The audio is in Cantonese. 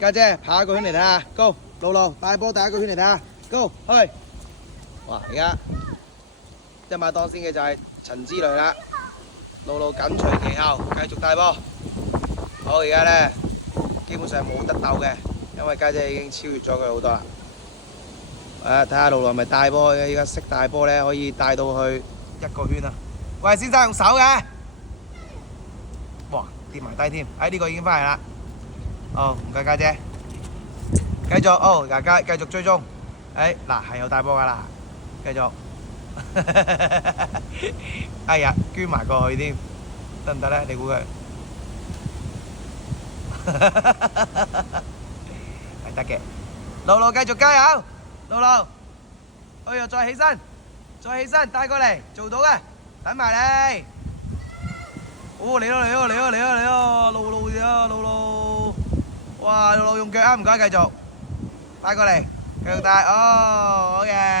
家姐跑一個圈嚟睇下 ，Go， 露露帶波第一個圈嚟睇下 ，Go， 去。哇！而家一馬當先嘅就係陳之雷啦，露露緊隨其後，繼續帶波。好，而家咧基本上冇得鬥嘅，因為家姐已經超越咗佢好多啦。睇下露露係咪帶波嘅？而家識帶波咧，可以帶到去一個圈啊！喂，先生用手嘅。哇！跌埋低添，呢個已經翻嚟啦。哦，唔該家姐，繼續哦，繼續追蹤。嗱係有帶波噶啦，繼續。哎呀，捐埋過去添，得唔得咧？你估佢？係得嘅，露露繼續加油，露露，哎呀，再起身，再起身，帶過嚟，做到嘅，等埋你。哦，嚟咯嚟咯嚟咯嚟咯嚟咯，露露啊露露，哇露露用腳啊，唔該繼續，帶過嚟，繼續帶，哦好嘅。